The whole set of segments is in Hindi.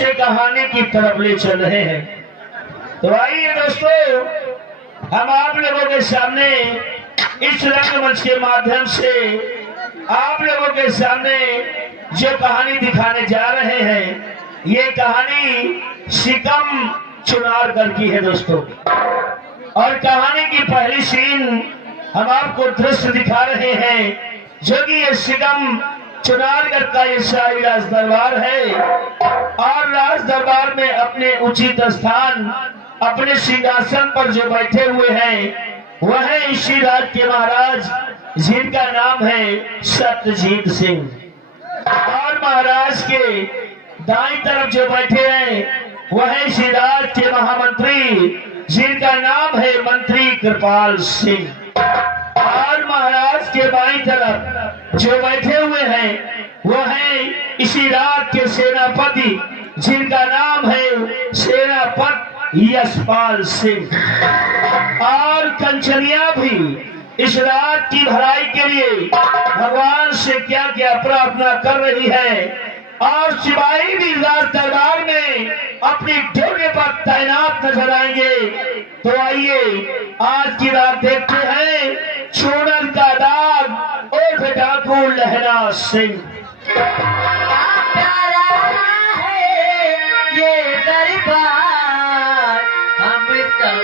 से कहानी की तरफ ले चल रहे हैं। तो आइए दोस्तों, हम आप लोगों के सामने इस रंगमंच के माध्यम से आप लोगों के सामने जो कहानी दिखाने जा रहे हैं, ये कहानी सिकम चुनारगढ़ की है दोस्तों। और कहानी की पहली सीन हम आपको दृश्य दिखा रहे हैं, जो कि ये सिकम चुनारगढ़ का ये शाही राज दरबार है। और राज दरबार में अपने उचित स्थान, अपने सिंहासन पर जो बैठे हुए हैं, वह है इसी राज के महाराज, जिनका नाम है सत्यजीत सिंह। और महाराज के दाईं तरफ जो बैठे हैं, वह है इसी राज के महामंत्री, जिनका नाम है मंत्री कृपाल सिंह। और महाराज के बाईं तरफ जो बैठे हुए हैं, वह है इसी राज के सेनापति, जिनका नाम है सेनापति यशपाल सिंह। और कंचनिया भी इस रात की भलाई के लिए भगवान से क्या क्या प्रार्थना कर रही है। और सिपाही भी राज दरबार में अपनी ड्यूटी पर तैनात नजर आएंगे। तो आइए आज की रात देखते हैं चूड़न का दाग और डाकू लहरा सिंह। ये दरबार हम सब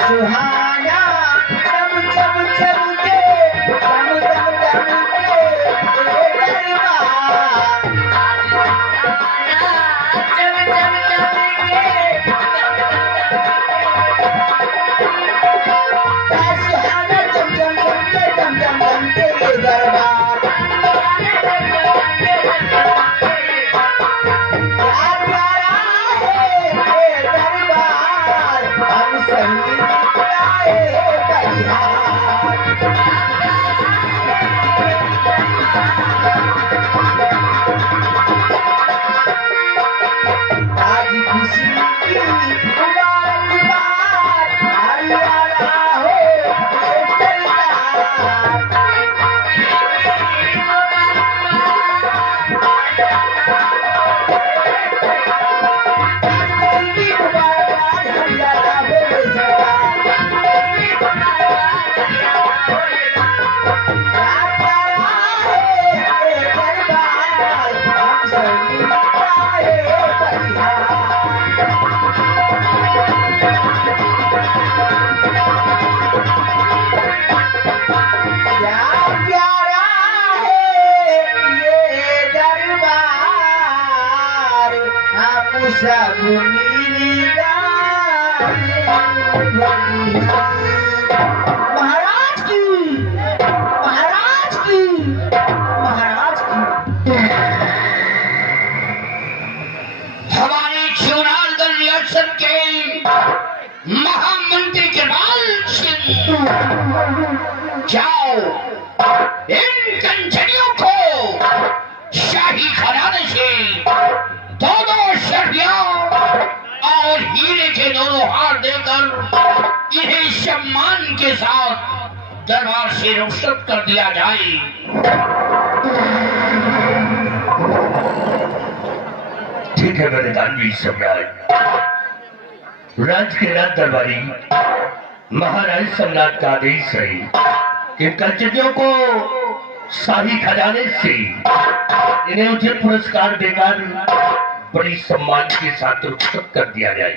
सुहाना चम चम चमके चम चम चमके चम चम चमके सुहाना चम चम चमके चम चम चमके ये दरबार क्या प्यारा है ये दरबार हम संगीत आज खुशी की महाराज की महाराज की महाराज की हमारे चुनारगढ़ रियासत के महामंत्री कृपाल सिंह, जाओ इन कंचनियों को शाही खजाने से दोनों शर्फिया और हीरे के दोनों हार देकर इन्हें सम्मान के साथ दरबार से रुखसत कर दिया जाए। ठीक है मेरे दानवीर सम्राट। राज्य के राज दरबारी महाराज सम्राट का आदेश है कि कंचनियों को शाही खजाने से इन्हें उचित पुरस्कार देकर बड़ी सम्मान के साथ रुखसत कर दिया जाए।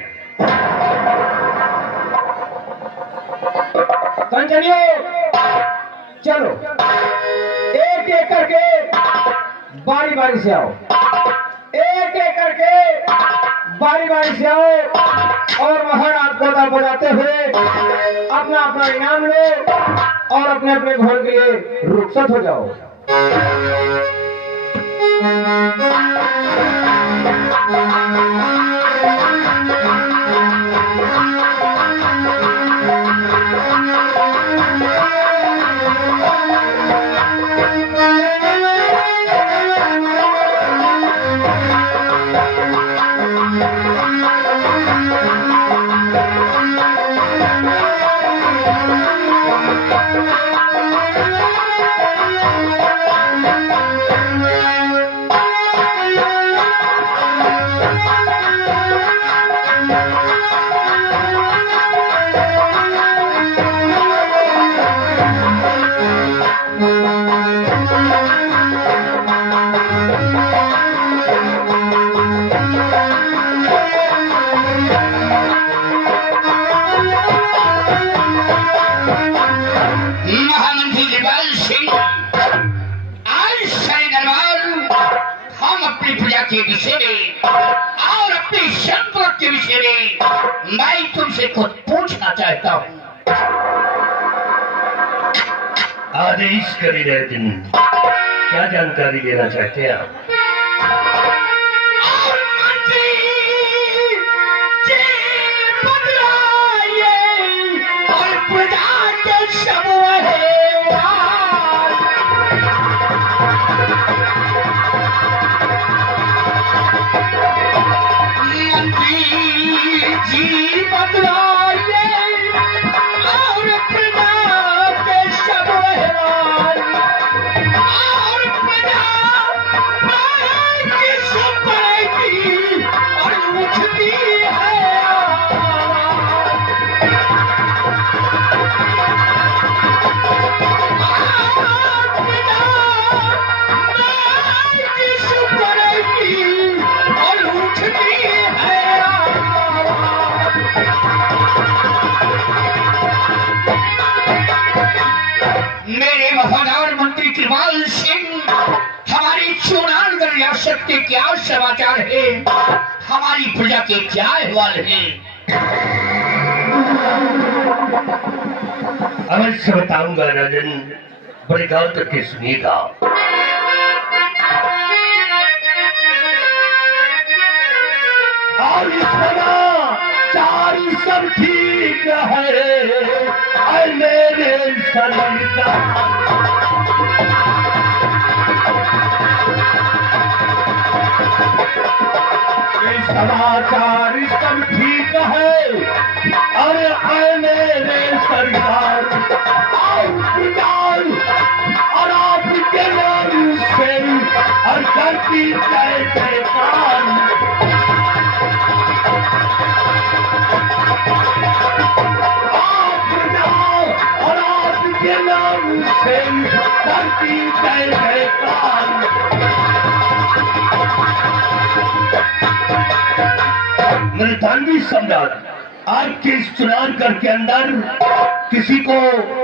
कंचनियों चलो, एक एक करके बारी बारी से आओ, एक एक करके बारी बारी से आओ और महाराज को बजाते हुए अपना अपना इनाम लो और अपने अपने घर के लिए रुखसत हो जाओ। के विषय में और अपने संपर्क के विषय में मैं तुमसे कुछ पूछना चाहता हूँ। आदेश करी रहे दिन, क्या जानकारी लेना चाहते हैं आप? और मंत्री जी बदलाइए और प्रजा के समूह मंत्री जी बदलाइए और प्रजा के समूह और प्रजा किस पड़ेगी और उठती है किस पड़ेगी और उठती है। मेरे वफादार मंत्री कृपाल सिंह, हमारी चूनानगढ़ रियासत के क्या समाचार है, हमारी प्रजा के क्या अहवाल है? अवश्य बताऊंगा राजन, बड़े गौर करके सुनिएगा। और इस समाचार सब ठीक है, और मेरे सरिता समाचार सब ठीक है, अरे आए मेरे सरकार और आपके नाम से और करती जय जयकार। और आपके नाम से करती जय जयकार। मेरे धानवी सम्राट, आपके इस चुनाव के अंदर किसी को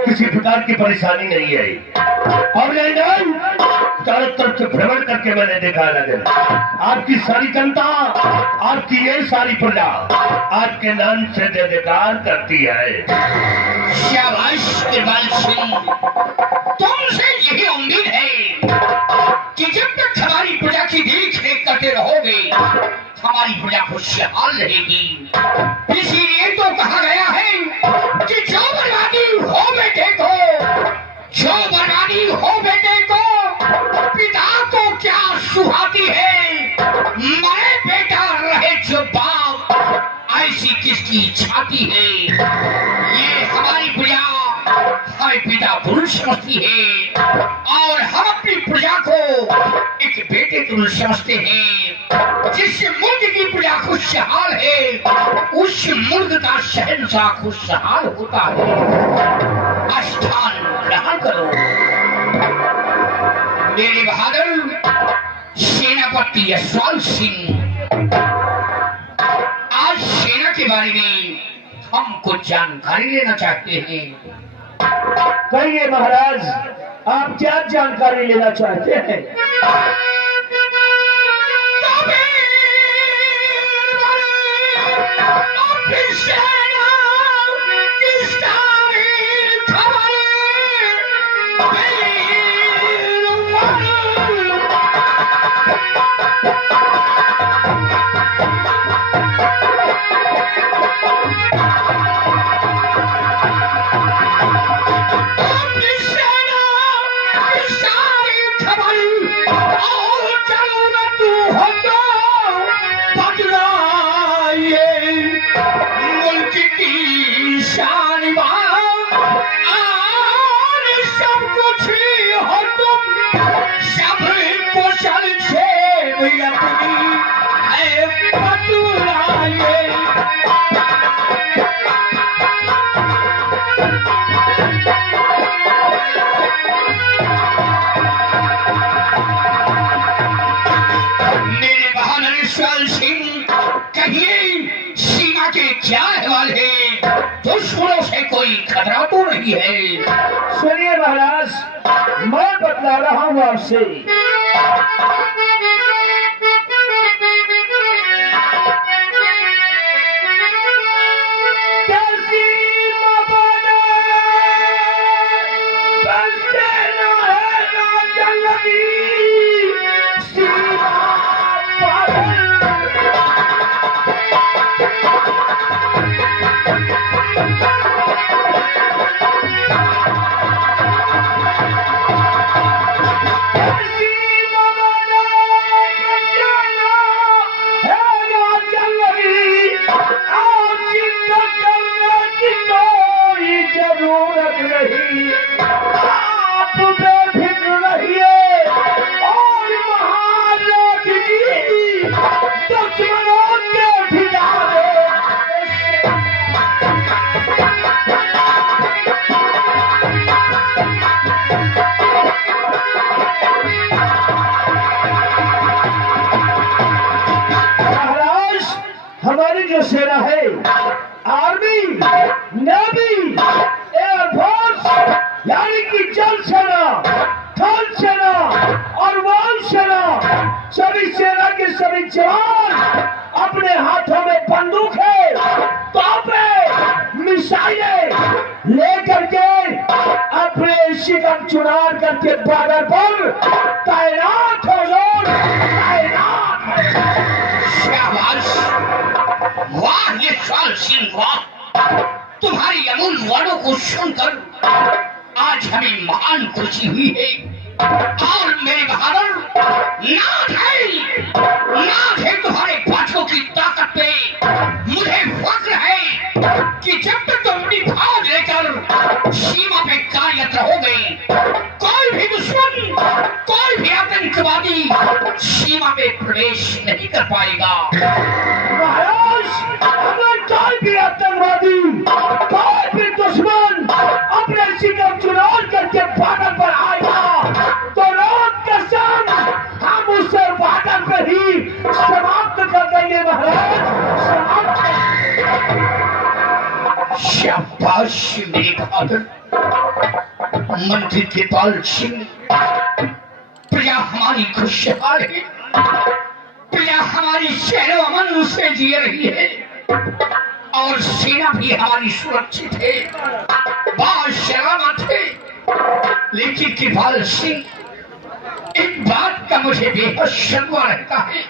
किसी प्रकार की परेशानी नहीं आई और चारों तरफ से भ्रमण करके मैंने देखा राजन, आपकी सारी जनता, आपकी ये सारी प्रजा आपके नाम से जय जयकार करती है। शाबाश कृपाल सिंह, तुमसे यही उम्मीद है कि जब तक हमारी प्रजा की देख रेख करते रहोगे हमारी प्रजा खुशहाल रहेगी। इसीलिए तो कहा गया है कि जो बर्बादी हो बेटे को, जो बर्बादी हो बेटे को, पिता को क्या सुहाती है, मरे बेटा रहे जो बाप, ऐसी किसकी छाती है। ये हमारी प्रजा हमें पिता पुरुष समझती है और हम अपनी प्रजा को एक बेटे तुल्य समझते हैं। जिस मुल्क की प्रजा खुशहाल है उस मुल्क का शहंशाह खुशहाल होता है। स्थान ग्रहण करो। मेरे बहादुर सेनापति यशपाल सिंह, आज सेना के बारे में हम कुछ जानकारी लेना चाहते हैं। कहिए महाराज, आप क्या जानकारी लेना चाहते हैं? सीमा के क्या अहवाल है? दुश्मनों से कोई खतरा तो नहीं है? सुनिए महाराज, मैं बतला रहा हूँ आपसे। वायुसेना है, आर्मी, नेवी, एयरफोर्स यानी कि जल सेना, थल सेना और वायु सेना, सभी सेना के सभी जवान अपने हाथों में बंदूक है, तोपें, मिसाइलें लेकर के अपने शिकम चुनाव करके बॉर्डर पर तैनात हो लोग, तैनात हो। शाबाश, वाह यशपाल सिंह वाह, तुम्हारी अमूल वर्णों को सुनकर आज हमें महान खुशी हुई है। और मेरे बहादुर नाथ है तुम्हारे बातों की ताकत पे मुझे फख्र है कि जब तक तुम अपनी फौज लेकर सीमा पे कार्यरत रहोगे, कोई भी दुश्मन, कोई भी आतंकवादी सीमा पे प्रवेश नहीं कर पाएगा। महाराज, अगर कोई भी आतंकवादी, कोई भी दुश्मन अपने शिकम चुनाव करके बॉर्डर पर आएगा तो लोग कसम हम उसे बॉर्डर पर ही समाप्त कर देंगे महाराज, समाप्त कर। शाबाश मेरे बहादुर मंत्री कृपाल सिंह, प्रजा हमारी खुशहाल है, प्रजा हमारी शहर अमन से जी रही है और सेना भी हमारी सुरक्षित है, बहुत सलामत है। लेकिन कृपाल सिंह, एक बात का मुझे बेहद शंका रहता है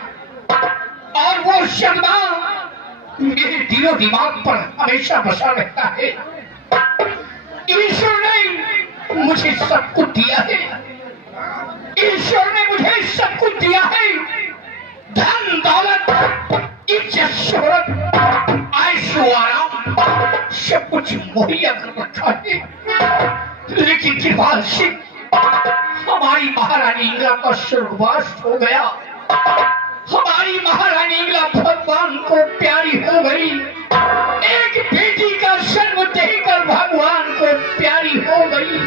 और वो शंका मेरे दिलो दिमाग पर हमेशा बसा रहता है। ईश्वर ने मुझे सब कुछ दिया है, ईश्वर ने मुझे सब कुछ दिया है, धन दौलत, इज्जत शोहरत, आयशो आराम, सब कुछ मुहैया कर रखा है। लेकिन कृपाल सिंह, हमारी महारानी इंदिरा का स्वर्गवास हो गया, हमारी महारानी इंदिरा भगवान को प्यारी हो गई, एक बेटी का जन्म देकर भगवान को प्यारी हो गई।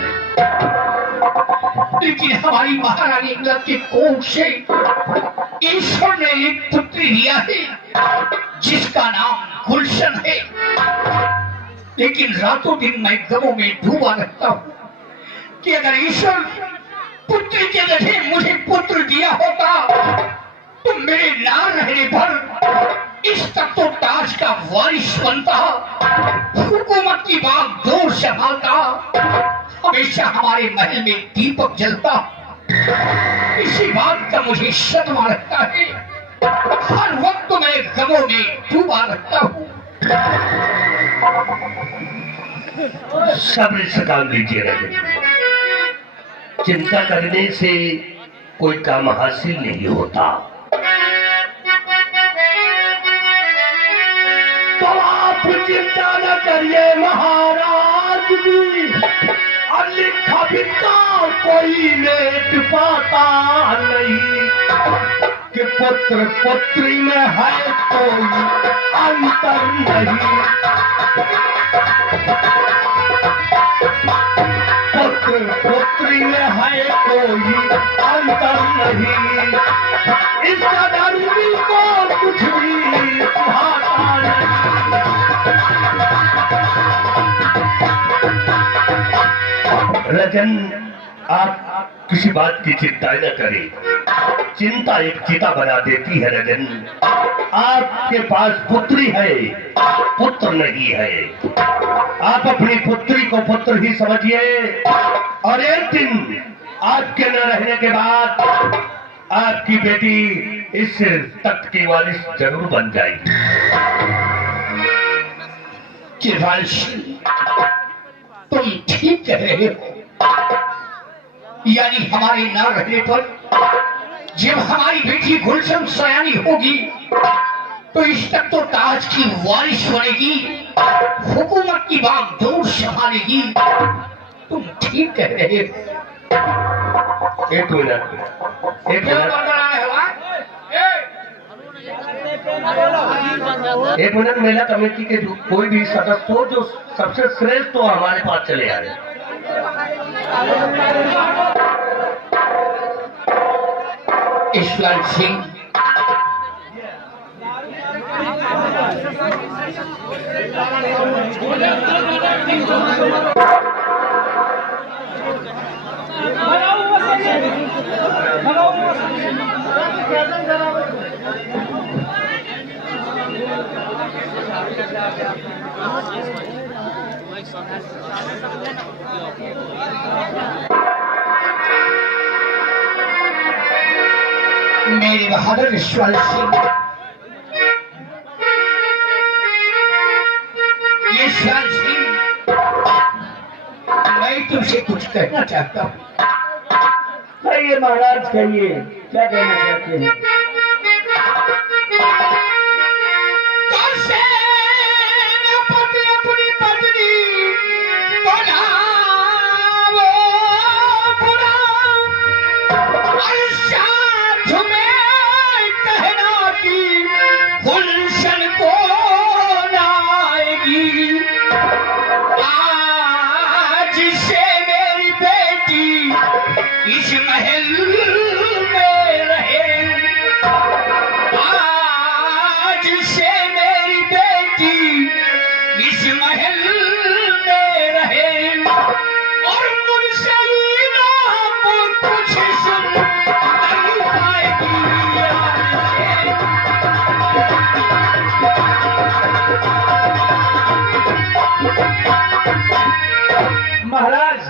लेकिन हमारी महारानी इंदिरा के कोख से ईश्वर ने एक पुत्री दिया है जिसका नाम गुलशन है। लेकिन रातों दिन मैं गमों में डूबा रहता हूँ कि अगर ईश्वर पुत्री के जरिए मुझे पुत्र दिया होता तो मेरे ना रहने पर इस तक तो ताज का वारिस बनता, हुकूमत की बागडोर संभालता, हमेशा हमारे महल में दीपक जलता। इसी बात का मुझे सदमा रहता है, हर वक्त मैं गमों में डूबा रहता हूँ। सब्र से काम लीजिए राजन, चिंता करने से कोई काम हासिल नहीं होता। तो आप चिंता न करिए महाराज जी, और लिखा बिका कोई लेट पाता नहीं कि पुत्र पुत्री में है कोई अंतर नहीं, पुत्र पुत्री में है कोई अंतर नहीं, इसका धर्मी को कुछ भी सुहाता नहीं। रजन, आप किसी बात की चिंता न करें, चिंता एक चिता बना देती है रजन। आपके पास पुत्री है, पुत्र नहीं है। आप अपनी पुत्री को पुत्र ही समझिए और एक दिन आपके न रहने के बाद आपकी बेटी इस तख्त की वारिस जरूर बन जाएगी। कृपाल सिंह, तुम ठीक कह रहे हो, यानी हमारे न रहने पर जब हमारी बेटी गुलशन सयानी होगी तो इस तक तो ताज की वारिस बनेगी, हुकूमत की बागडोर संभालेगी। तुम ठीक कह रहे हो। एक मिनट, एक मिनट, महिला कमेटी के कोई भी सदस्य हो जो सबसे श्रेष्ठ तो हमारे पास चले आ रहे। ईश्वर सिंह, मेरे बहादुर ईश्वर सिंह, ये श्याम सिंह, मैं तुमसे कुछ कहना चाहता हूँ। कहिए महाराज, कहिए, क्या कहना चाहते हैं? अपनी पत्नी बनाओ बुरा, और साथ में कहना कि गुलशन को लाएगी। आज से मेरी बेटी इस महल में रहे, आज से मेरी बेटी इस महल में रहे, और मुझसे ये नाम कुछ सुन नहीं पाएगी। महाराज,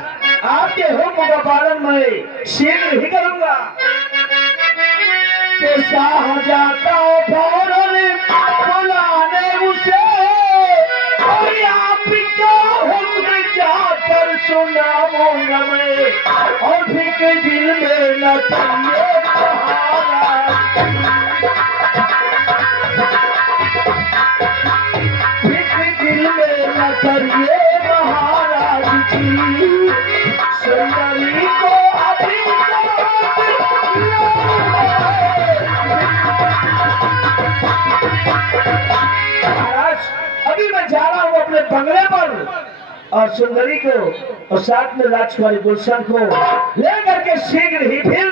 आपके हुक्म का पालन मैं शीघ्र ही करूंगा। के शाहजादा फौरन बुलाने उसे, और आप क्या हुक्म जाकर सुनाऊंगा मैं, और फिर दिल में न चाहिए महाराज, फिर दिल में न करिए महाराज जी, सुंदरी को अभी महाराज, अभी मैं जा रहा हूँ अपने बंगले पर, और सुंदरी को और साथ में राजकुमारी गुलशन को लेकर के शीघ्र ही फिर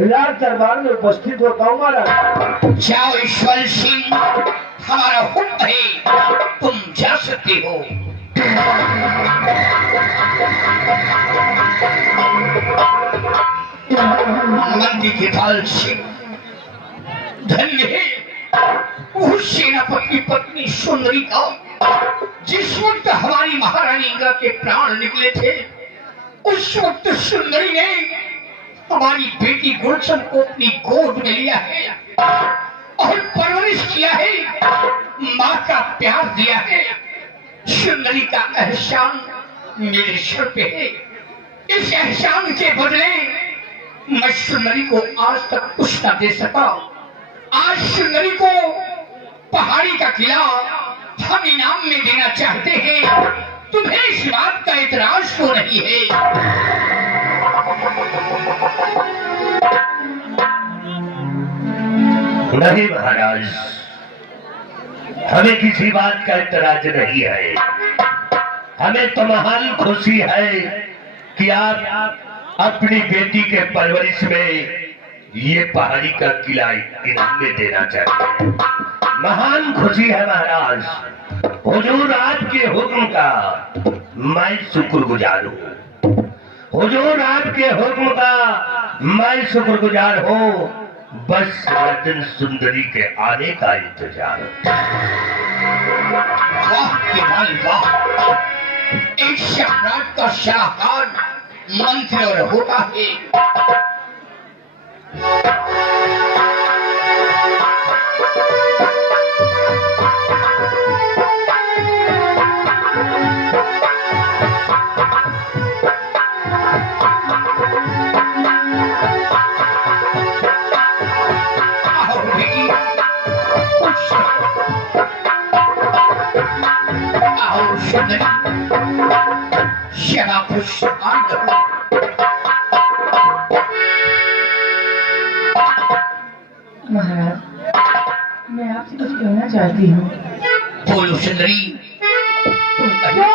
राज दरबार में उपस्थित होता हूँ महाराज। जाओ ईश्वर सिंह, हमारा हुक्म है, तुम जा सकते हो। मंत्री कृपाल सिंह, धन्य है उस सेनापति की पत्नी सुंदरी का, जिस वक्त हमारी महारानी इंदिरा के प्राण निकले थे, उस वक्त सुंदरी ने हमारी बेटी गुलशन को अपनी गोद में लिया है और परवरिश किया है, माँ का प्यार दिया है। सुंदरी का एहसान मेरे सिर पे है। इस एहसान के बदले मैं सुंदरी को आज तक कुछ न दे सका। आज सुंदरी को पहाड़ी का किला हम इनाम में देना चाहते हैं। तुम्हें इस बात का इतराज तो नहीं है? नहीं महाराज, हमें किसी बात का इतराज नहीं है। हमें तो महान खुशी है कि आप अपनी बेटी के परवरिश में ये पहाड़ी का किला इनाम में देना चाहते हैं। महान खुशी है महाराज। हुजूर आपके हुक्म का मैं शुक्रगुजार हूँ। हुजूर आपके हुक्म का मैं शुक्रगुजार हूँ। बस रतन सुंदरी के आने का इंतजार। वाह केवल वाह! एक सम्राट का शाहकार मंत्री और होता है। महाराज, मैं आपसे कुछ कहना चाहती हूँ। बोलो सुंदरी, तुम कहिए।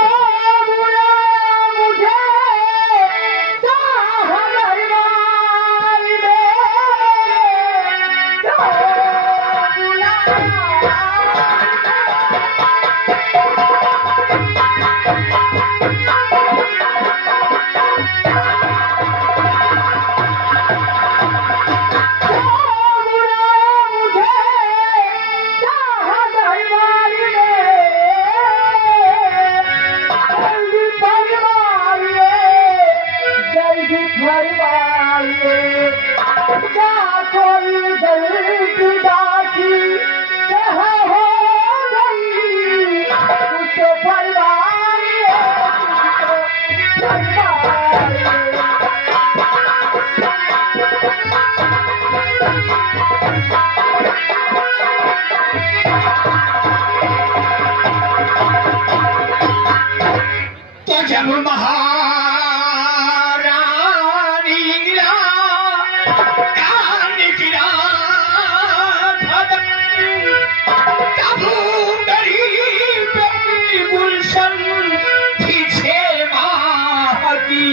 महारानी कान गिरा तब मेरी बेटी गुलशन थी 6 माह की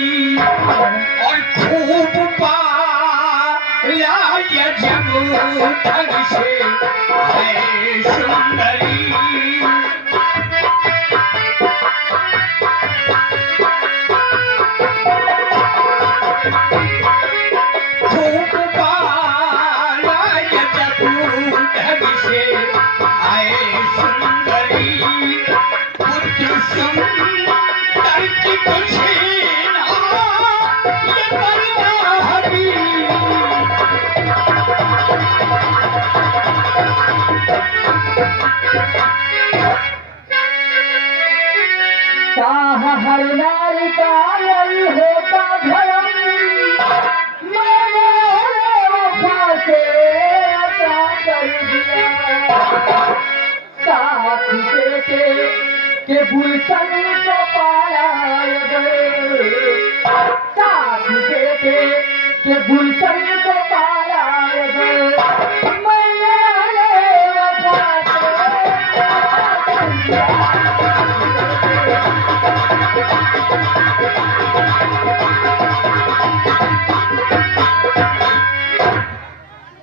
और खूब पाया ये जब ढंग से है सुंदरी। खूब पाया ये जब ढंग से आए सुंदरी पुत्र सुंदर की कुछ ना ये परवाहरी। साह हर नारी का यही होता धर्म, मैंने वफा से अता कर दिया। साथ बेटे के गुलशन को पाया साथ बेटे के गुलशन को पाया मैंने वफा से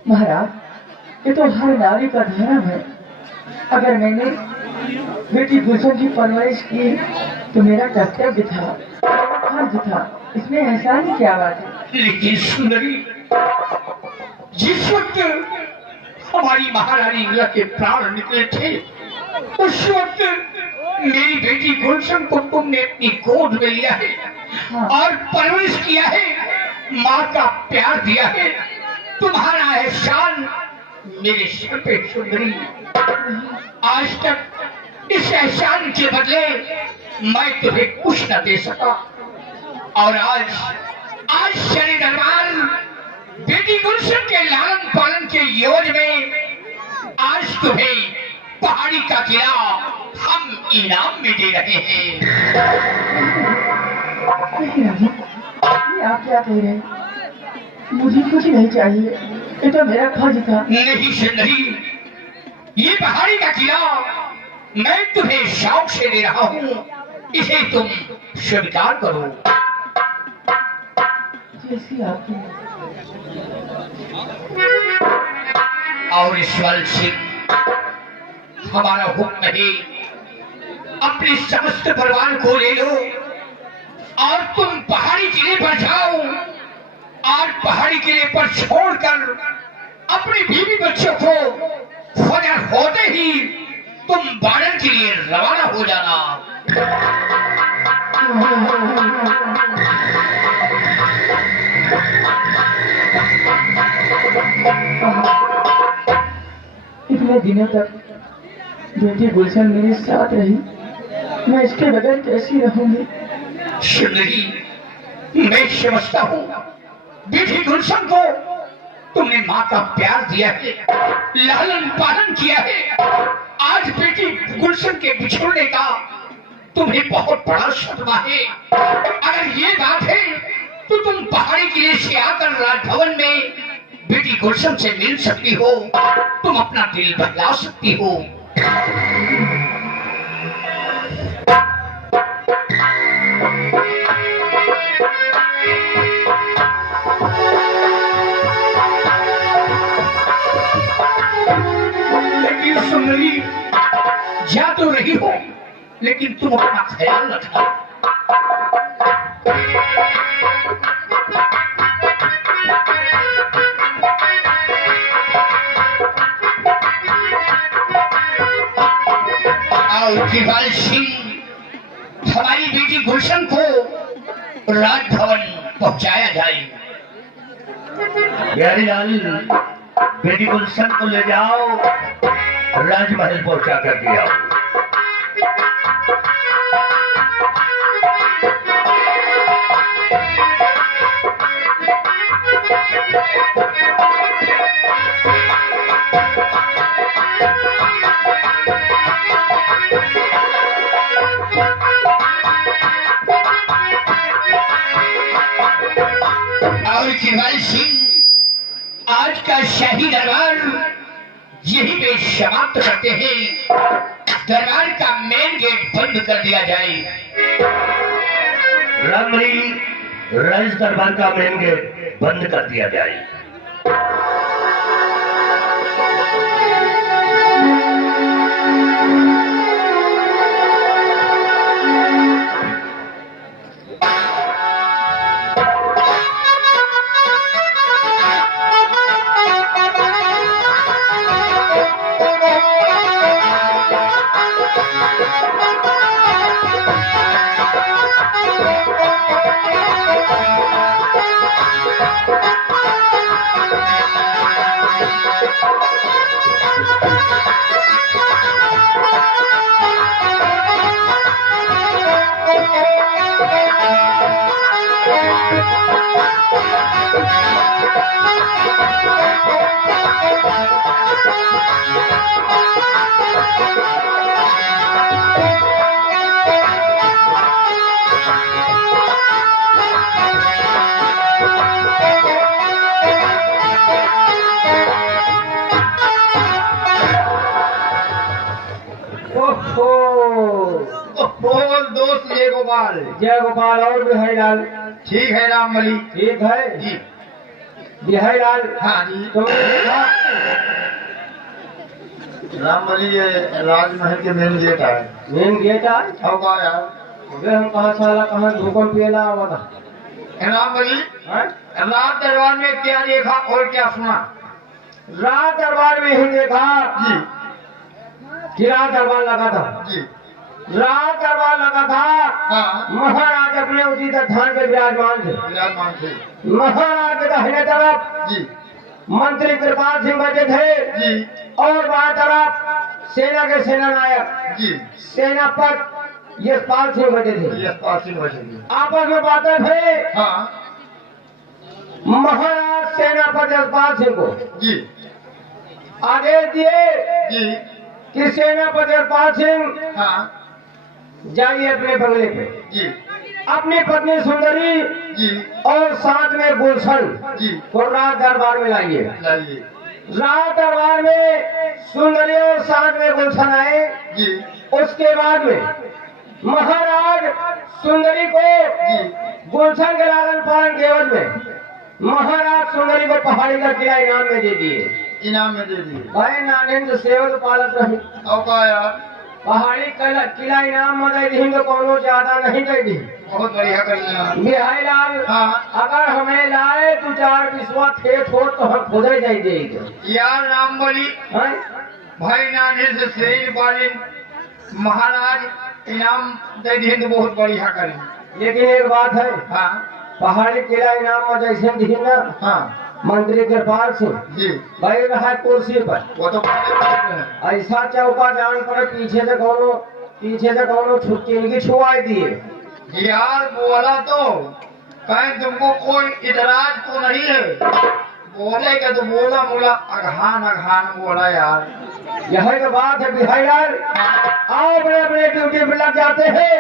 महाराज, ये तो हर नारी का धर्म है। अगर मैंने बेटी गुलशन की परवरिश की तो मेरा कर्तव्य था, फर्ज था। इसमें एहसान की क्या बात है? लेकिन सुंदरी, जिस वक्त हमारी महारानी इंदिरा के प्राण निकले थे उस वक्त मेरी बेटी गुलशन को तुमने अपनी गोद में लिया है और परवरिश किया है, माँ का प्यार दिया है। तुम्हारा एहसान मेरे सिर पे सुंदरी। आज तक इस एहसान के बदले मैं तुम्हें कुछ न दे सका और आज शनि दरबार बेटी गुलशन के लालन पालन के योज में आज तुम्हें पहाड़ी का किला हम इनाम में दे रहे हैं। नहीं राजा, ये आप क्या कह रहे हैं? मुझे कुछ नहीं चाहिए, ये तो मेरा फर्ज था। नहीं सुंदरी, ये पहाड़ी का किला मैं तुम्हें शौक से दे रहा हूँ, इसे तुम स्वीकार करो। जैसी आपकी और ईश्वर सिंह, हमारा हुक्म है, अपने समस्त परिवार को ले लो और तुम पहाड़ी किले पर जाओ और पहाड़ी किले पर छोड़कर अपने बीवी बच्चों को फजर होते ही तुम बाड़न के लिए रवाना हो जाना। इतने दिनों तक बेटी गुलशन मेरे साथ रही, मैं इसके बगैर कैसी रहूंगी? सुंदरी, मैं समझता हूँ बेटी गुलशन को तुमने माँ का प्यार दिया है, लालन पालन किया है। आज बेटी गुलशन के बिछड़ने का तुम्हें बहुत बड़ा सदमा है। अगर ये बात है तो तुम पहाड़ी किले से आकर राजभवन में बेटी गुलशन से मिल सकती हो, तुम अपना दिल बहला सकती हो। लेकिन सुंदरी, जा तो रही हो, लेकिन तुम अपना ख्याल रखना। और केवल सिंह, हमारी बेटी गुलशन को राजभवन पहुंचाया जाए। प्यारीलाल, बेटी गुलशन को ले जाओ, राजमहल पहुंचा कर दिया। में समाप्त करते हैं। दरबार का मेन गेट बंद कर दिया जाए। रामरी राज दरबार का मेन गेट बंद कर दिया जाए। दोस्त जय गोपाल। जय गोपाल। और बिहारी लाल? ठीक है राम बली। ठीक है जी। बिहारी लाल? हाँ जी। तो राम बली ये राजमहल के मेन गेट है। मेन गेट है? अब का यार वे हम कहाँ साला कहाँ भूकंप पियला हुआ था। राम बली हैं? रात दरबार में क्या देखा और क्या सुना? रात दरबार में ही देखा जी कि रात दरबार लगा था। जी। रात दरबार लगा था। हाँ महाराज अपने उसी स्थान पे विराजमान थे। विराजमान थे। महाराज के दाहिने तरफ जी मंत्री कृपाल सिंह बैठे थे जी और बाएं तरफ सेना के सेना नायक जी। सेनापति यशपाल सिंह बैठे थे। यशपाल सिंह बैठे। आपस में बातें थे। हाँ महाराज सेनापति यशपाल सिंह को जी आदेश दिए जी। कि सेनापति यशपाल सिंह हाँ जाइए अपने बंगले पे, जी अपनी पत्नी सुंदरी जी और साथ में गुलशन जी। को रात दरबार में लाइए। लाइए। रात दरबार में सुंदरी और साथ में गुलशन आए। जी उसके बाद में महाराज सुंदरी को जी गुलशन के लालन पालन के एवज में महाराज सुंदरी को पहाड़ी का किला इनाम में दे दिए। इनाम में दे दिए। भाई नानेन्द्र सेवक पालक रही। अब का यार पहाड़ी किला इनाम में दे दी तो कोनो ज्यादा नहीं दे दी। बहुत बढ़िया करिए। बिहारी लाल हाँ अगर हमें लाए तो 4 विश्वा खेत हो तो हम खुद ही दे देंगे। यार राम बली हैं? भाई नानी से शरीर वाली महाराज इनाम दे दिए तो बहुत बढ़िया करें। लेकिन एक बात है, हाँ पहाड़ी किला इनाम में जैसे दी ना हाँ मंत्री कृपाल सिंह जी। भाई रहा कुर्सी पर, वो तो ऐसा चौका जान पड़े पीछे से कोनो छुट्टी इनकी छुआई दिए। यार बोला तो कहीं तुमको कोई इतराज तो नहीं है? बोलेगा तो बोला बोला अघान अघान बोला यार। यही तो बात है बिहारी लाल। आओ अपने अपने ड्यूटी पे लग जाते हैं।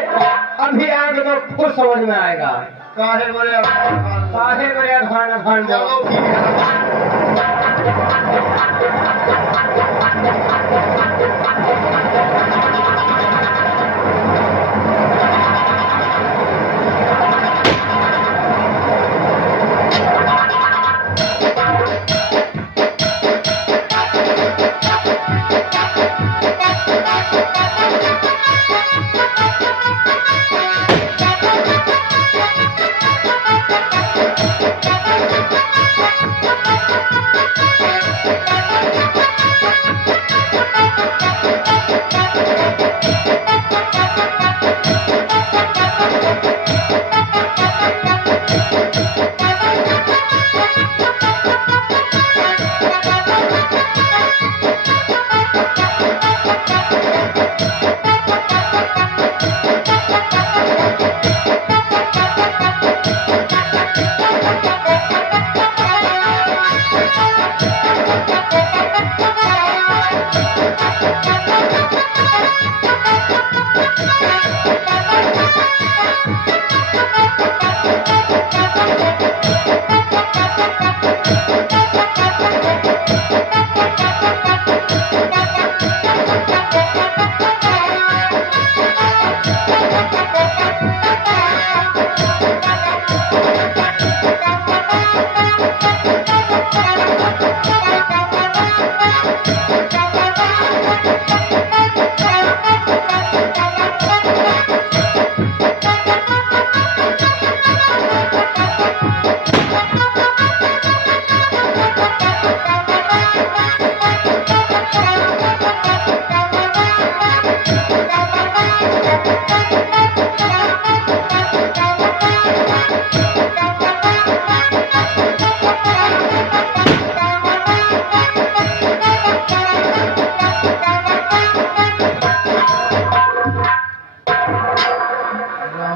अभी आगे तो खुद समझ में आएगा काहे बोले अघान काहे मेरे अघान अघान चलो ठीक है।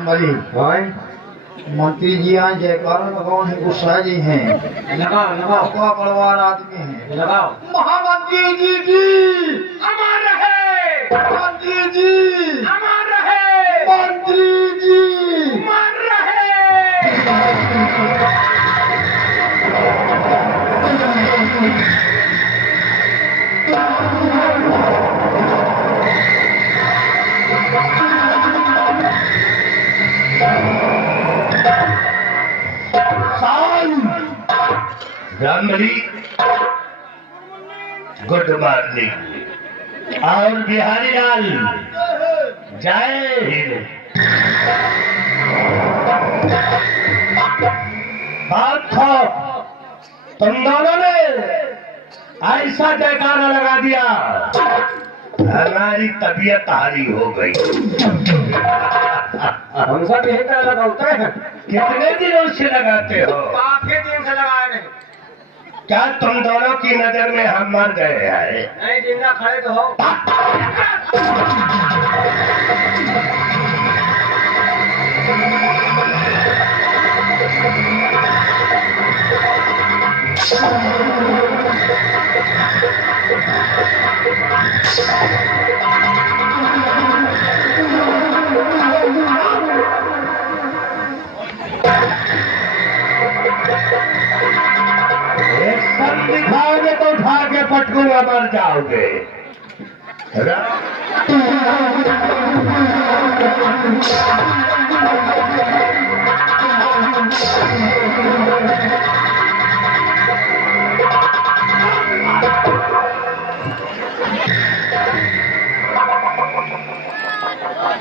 रामबली भाई मंत्री जी आए जयकारा लगाओ है गुस्सा जी हैं लगाओ लगाओ आपका परिवार आदमी है लगाओ। महामंत्री जी की अमर रहे मंत्री जी अमर रहे मंत्री जी अमर रहे। रामबली गुड मॉर्निंग और बिहारी लाल जय हिंद। बात था तुम दोनों ने ऐसा जयकारा लगा दिया हमारी तबीयत हारी हो गई। हमसा नहीं कर लगाते हैं कितने दिनों से लगाते हो? काफी दिन से लगाए नहीं क्या तुम दोनों की नजर में हम मर गए हैं? नहीं जिंदा खड़े तो हो एक सब दिखाओगे तो उठा के पटकूंगा मर जाओगे।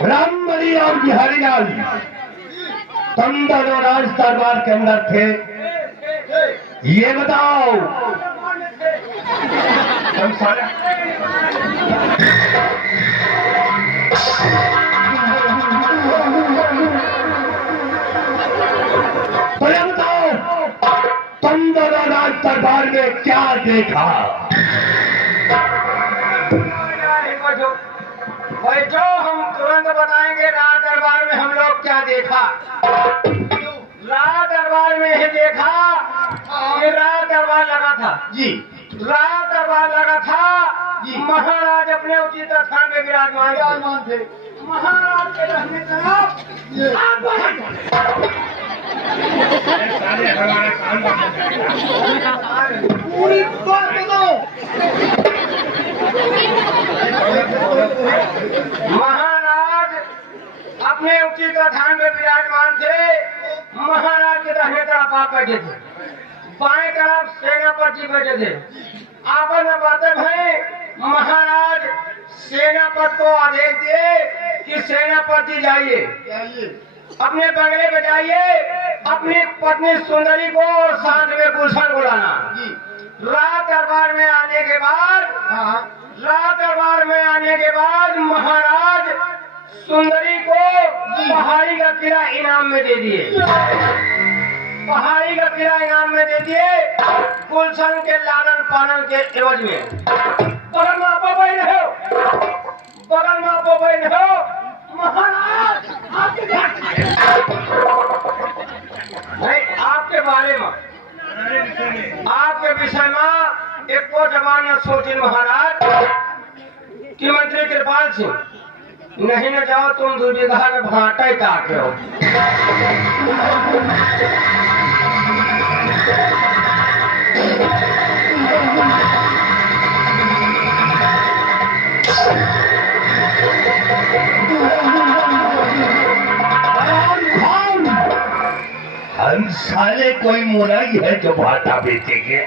रामबली और बिहारी लाल तुम दोनों राज दरबार के अंदर थे, ये बताओ तुम सारे तो ये बताओ तुम दोनों राज दरबार में क्या देखा? बैठो हम तुरंत बताएंगे राज दरबार में हम लोग क्या देखा। राज दरबार में ही देखा कि राज दरबार लगा था जी राज दरबार लगा था जी। महाराज अपने उचित स्थान में विराजमान थे। महाराज के रहने तरफ पूरी बात दो। महाराज अपने उचित स्थान में विराजमान थे। महाराज के दाहिने तरफ आप बैठे थे, बाएं तरफ सेनापति बैठे थे। आपस में बातें भई। महाराज सेनापति को आदेश दिए कि सेनापति जाइए अपने बंगले में जाइए, अपनी पत्नी सुंदरी को और साथ में गुलशन बुलाना। रात दरबार में आने के बाद महाराज सुंदरी को पहाड़ी का किला इनाम में दे दिए। पहाड़ी का किला इनाम में दे दिए गुलशन के लालन पालन के एवज में। बगल में आप बैठे हो महाराज आपके बारे में आपके विषय में एक को जबान न सोची महाराज कि मंत्री कृपाल सिंह नहीं न जाओ तुम दूसरी घर में भाटा ही काटे हो। हम साले कोई मुराई है जो भाटा बेचेंगे?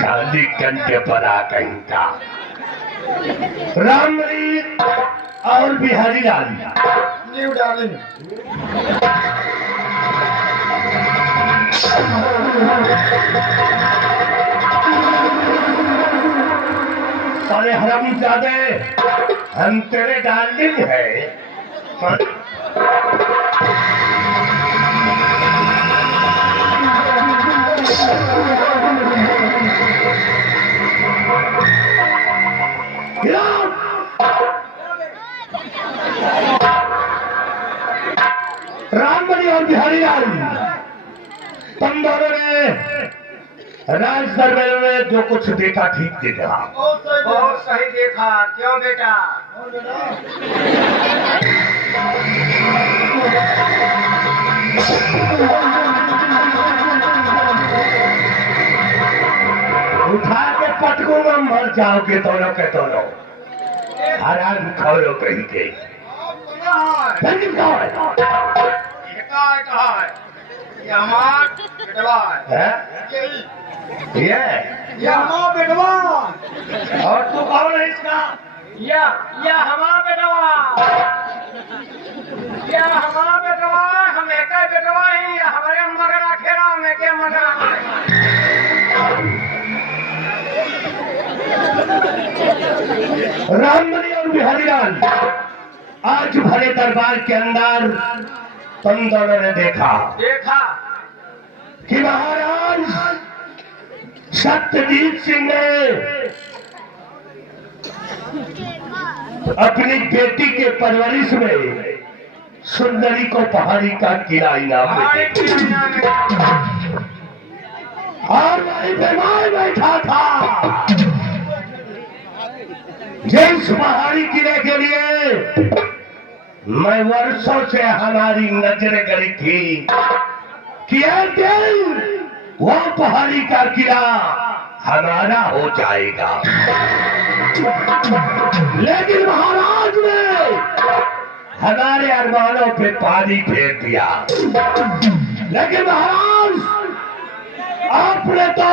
खाली कंटे पर आ कहीं था। रामबली और बिहारी लाल न्यू डार्लिंग सारे हरामजादे हम तेरे डार्लिंग है। रामबली और बिहारी लाल, तुम दोनों ने राज दरबार में जो कुछ देखा ठीक देखा। बहुत सही देखा। क्यों बेटा? उठा के पटकूंगा, मर जाओगे दोनों के दोनों। हराम खोलो कहीं के। जल्दी कहो। कहा है ये हमार बेटवा है। ये हमार बेटवा। और तू कौन है इसका? या हमार बेटवा। या हमार बेटवा। हम एक बेटवा ही। हमारे मगर खेरा में के मगर। रामबली और बिहारी लाल, आज भरे दरबार के अंदर तुम दोनों ने देखा कि महाराज सत्यजीत सिंह ने अपनी बेटी के परवरिश में सुंदरी को पहाड़ी का किला इनाम में दिया। और वही बीमार बैठा था जिस पहाड़ी किले के लिए मैं वर्षों से हमारी नजरें गड़ी थी कि एक दिन वो पहाड़ी का किला हमारा हो जाएगा। लेकिन महाराज ने हमारे अरमानों पे पानी फेर दिया। लेकिन महाराज आपने तो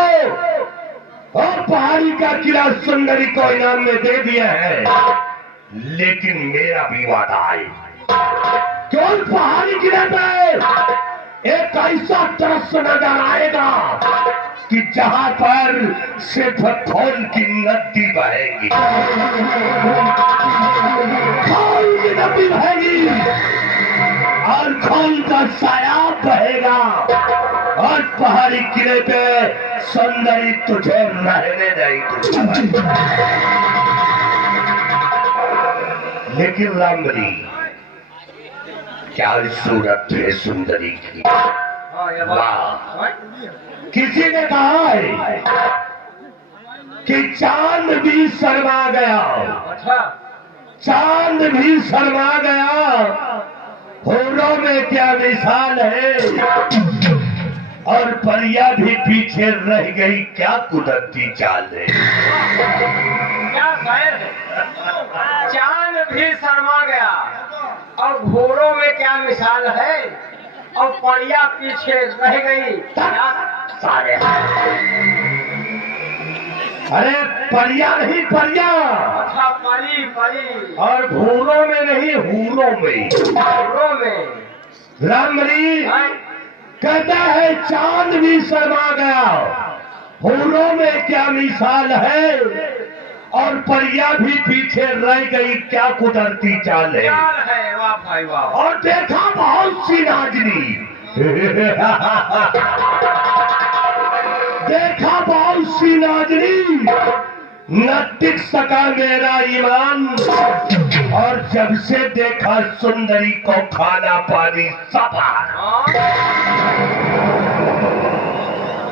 और पहाड़ी का किला सुंदरी को इनाम में दे दिया है। लेकिन मेरा भी वादा है कि उस पहाड़ी किले पे एक ऐसा दृश्य नजर आएगा कि जहां पर सिर्फ खून की नदी बहेगी। खून की नदी बहेगी और खून का सैलाब बहेगा और पहाड़ी किले पे सुंदरी तुझे रहने देगी। लेकिन रामबली, क्या सूरत है सुंदरी की। वाह! किसी ने कहा है कि चांद भी शर्मा गया। चांद भी शर्मा गया, होरों में क्या मिसाल है और परिया भी पीछे रह गई, क्या कुदरती चाल है। क्या शायर है। चांद भी शर्मा गया और घोड़ों में क्या मिसाल है और परिया पीछे रह गई। सारे अरे परिया नहीं, परिया। अच्छा, परी परी। और घोड़ों में नहीं, हूरों में। घोड़ों में। रामबली कहता है चांद भी शर्मा गया, हूरों में क्या मिसाल है और परिया भी पीछे रह गई, क्या कुदरती चाल है। वाह भाई वाह। और देखा बहुत सी नाजनी देखा बहुत सी नाजनी, न टिक सका मेरा ईमान और जब से देखा सुंदरी को खाना पानी सब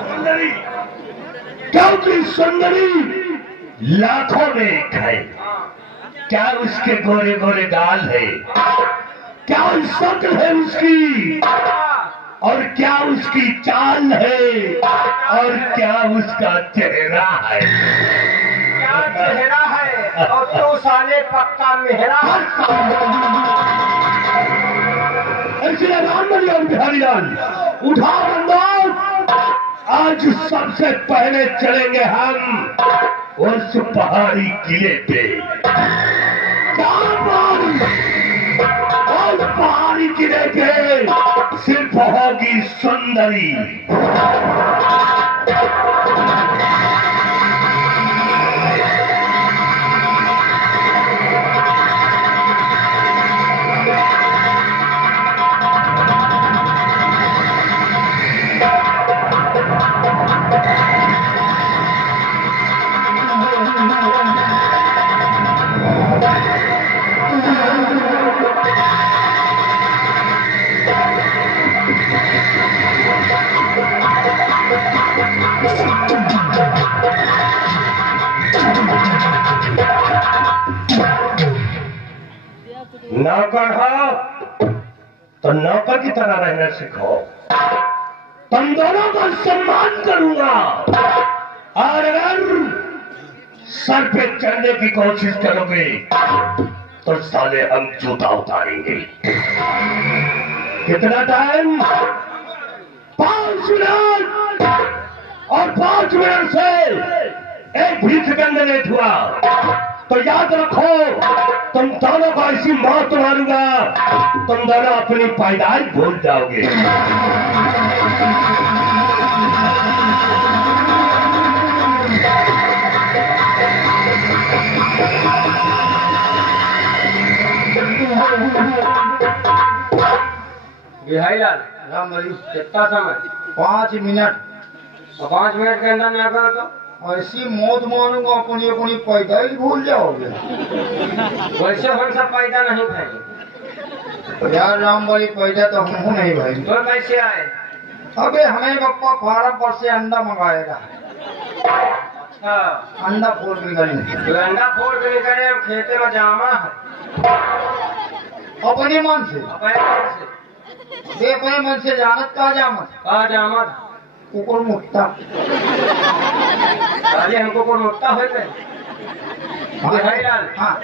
सुंदरी, क्योंकि सुंदरी लाखों में एक है। क्या उसके गोरे गोरे गाल है, क्या शक्ल है उसकी, और क्या उसकी चाल है, और क्या उसका चेहरा है। क्या चेहरा है और तो साले पक्का मेहरा। इसलिए रामबली और बिहारी लाल, उठा बंदूक, आज सबसे पहले चलेंगे हम उस पहाड़ी किले पे। उस पहाड़ी किले पे सिर्फ होगी सुंदरी। नौकर हो तो नौकर की तरह रहना सीखो। तुम दोनों का सम्मान करूंगा और अगर सर पे चढ़ने की कोशिश करोगे तो साले हम जूता उतारेंगे। कितना टाइम? 5 मिनट, और 5 मिनट से एक भी सेकंड लेट हुआ तो याद रखो तुम दोनों को ऐसी मौत मारूंगा तुम दोनों अपनी पैदाइश भूल जाओगे। बिहारीलाल राम बली कितना समय? 5 मिनट। और 5 मिनट के अंदर ना करो तो ऐसी मौत मारूंगा अपनी अपनी पैदाइश भूल जाओगे। वैसे हम सब पैदा नहीं खाएंगे यार राम वाली पैदा तो हम नहीं भाई। तो कैसे आए? अबे हमें पप्पा फार्म पर से अंडा मंगाएगा। अच्छा अंडा फोड़ के निकालेंगे। तो अंडा फोड़ के निकले हम खेते में जामा है अपने मन से अपने मन से जानत का जामत कहा जामत कुकुर मुक्ता। पहले हमको कोई मुक्ता हो गए बिहारीलाल। हाँ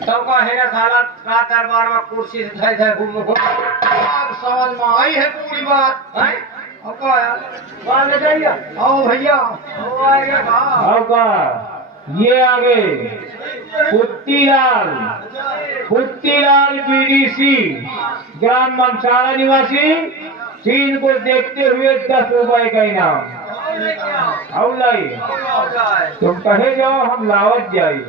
तब का है ना साला का दरबार में कुर्सी से धय धय घूम अब समझ में आई है पूरी बात। है अब का यार बाहर ले जाइए। आओ भैया वो आएगा बाहर। आपका ये आगे पुत्तीलाल बीडीसी ग्राम मनसारा निवासी 3 को देखते हुए 10 रुपए का इनाम। लाई तुम कहे जाओ हम लावत जाइए।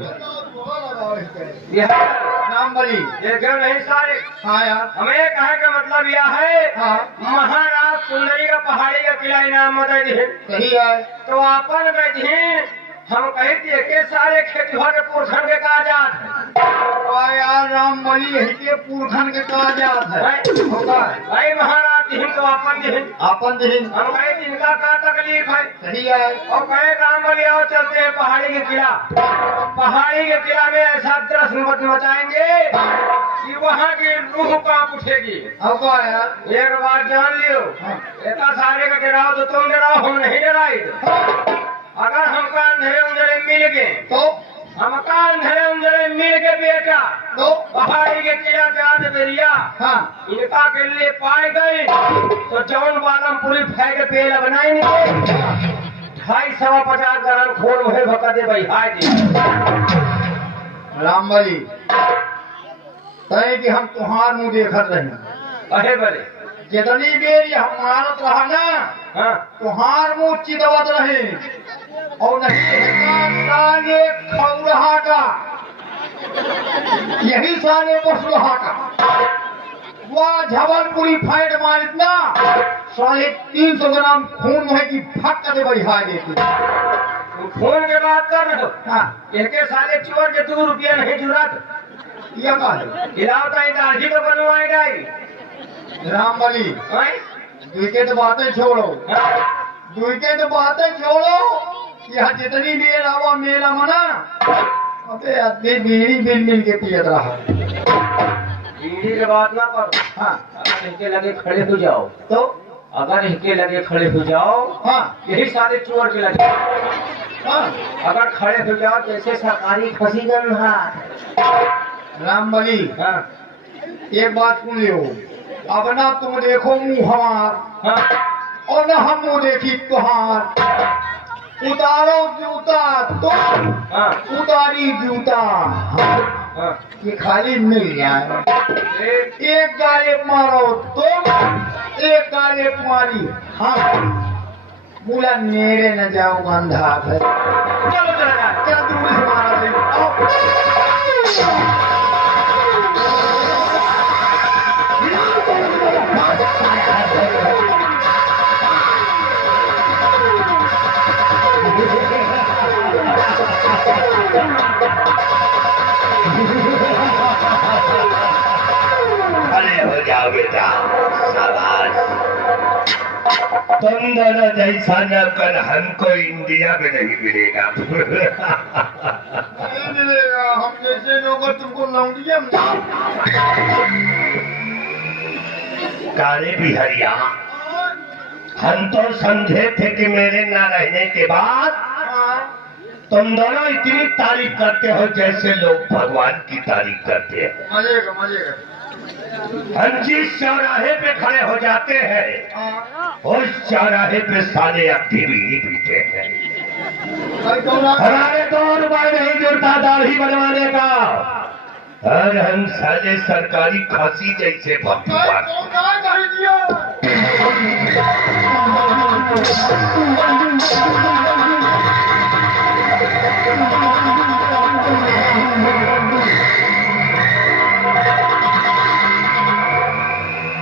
नाम बली ये क्यों नहीं सारे? हाँ यार हमें कहे का मतलब यह है हाँ महाराज सुंदरी का पहाड़ी का किला इनाम मत दी सही है। तो अपन गए हम कहे थे के सारे खेतुआ के पुरखन के कागजात है। यार राम बली यही के पुरखन के कागजात है। भाई महाराज दिन तो अपन दिन हम कहे इनका क्या तकलीफ है? सही है। और कहे राम बली आओ चलते हैं पहाड़ी के किला। पहाड़ी के किला में ऐसा दृश्य मचाएंगे कि वहाँ की रूह कांप उठेगी। अब का यार एक बात जान लियो इतना सारे का डराओ तो तुम डराओ हम नहीं डराए। अगर हमका अंधेरे उंधेरे मिल गए तो हमका अंधेरे उंधेरे मिल गए बेटा तो पहाड़ी के किला के आध बेरिया हाँ इनका के लिए पाए गए तो जौन बालम पूरी फेंक पेड़ बनाएंगे 250 ग्राम खोल मुहे भका दे भाई हाय दे। राम बली तय कि हम तुहार मुँह देखत रहे अरे बड़े जितनी बेर हम मारत रहा ना हाँ तुहार मुँह चिदवत रहे और नहीं साले खौरहा का यही साले बसुहा का वह झबलपुरी फाइट मारित ना 350 ग्राम खून है कि फट दे बढ़िया देती। खून के बात कर रहे हो? हाँ इनके साले चोर के 2 रुपया नहीं जुरात यह का है खिलावता है दाढ़ी तो बनवाएगा ही। राम बली हैं? विकेट बातें छोड़ो विकेट बातें छोड़ो। यह जितनी देर आवा मेला मना अबे अद्दे बीड़ी बिन मिल के पियत रहा। बीड़ी की बात ना करो। हाँ अगर इसके लगे खड़े हो जाओ तो अगर इसके लगे खड़े हो जाओ हाँ यही सारे चोर के लगे। हाँ अगर खड़े हो जाओ जैसे सरकारी खसीगन राम बली हाँ एक बात सुन लियो अब ना तुम देखो मुँह हमार हाँ और न हम मुँह देखी तुहार। उतारो जूता तुम हाँ उतारी जूता हाँ ये खाली मिल जाए। एक एक गाले मारो तुम एक गाले मारी हाँ बोला नेरे न जाओ गंधा है। चलो चला जाए। क्या दूरी से मारा दे आओ। खड़े हो जाओ बेटा शाबाश। तुम दोनों जैसा नौकर हमको इंडिया में नहीं मिलेगा। नहीं मिलेगा, हम जैसे नौकर तुमको लौंडिया में। काले बिहरिया, हम तो समझे थे कि मेरे न रहने के बाद तुम दोनों इतनी तारीफ करते हो जैसे लोग भगवान की तारीफ करते हैं। मजे का मजे का। हम जिस चौराहे पे खड़े हो जाते हैं उस चौराहे पे सारे अक्ति भी पीते हैं। हमारे 2 रुपए नहीं जुड़ता दाढ़ी बनवाने का, और हम सारे सरकारी खांसी जैसे भक्तिवान।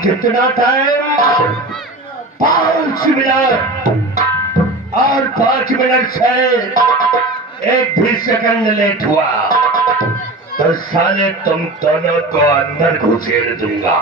कितना टाइम? 5 मिनट, और 5 मिनट से 1 भी सेकंड लेट हुआ तो साले तुम दोनों को अंदर घुसेड़ दूंगा।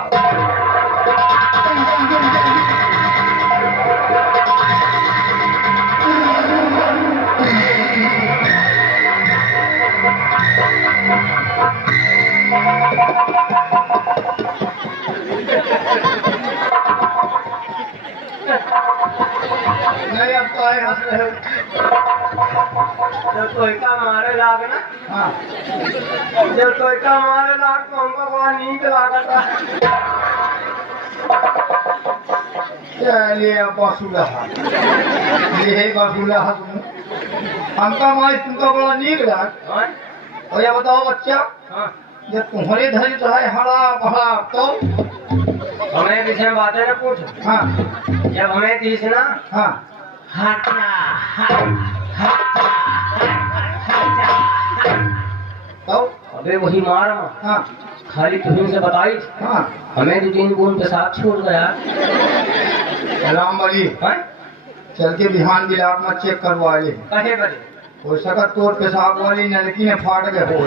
नहीं अब तो आए हंस रहे। जब कोई का मारे लाग ना, जब कोई का मारे लाग तो हमको बड़ा नींद लागता। ये बासुला, ये बासुला तुम हमका माई तुमको बड़ा नींद लाग। और ये बताओ बच्चा, जब तुम्हारे धरी तो है हरा भरा तो हमें विषय में बातें न पूछ। हाँ, जब हमें तीसना हाँ तो अबे वही मार हाँ खाली तुम्हें से बताई हाँ हमें 2-3 बूंद पेशाब छूट गया। राम बड़ी चल के बिहान गिलास में चेक करवा ले। कहे बड़े हो सकत तोर पेशाब वाली नलकी में फाट गए हो।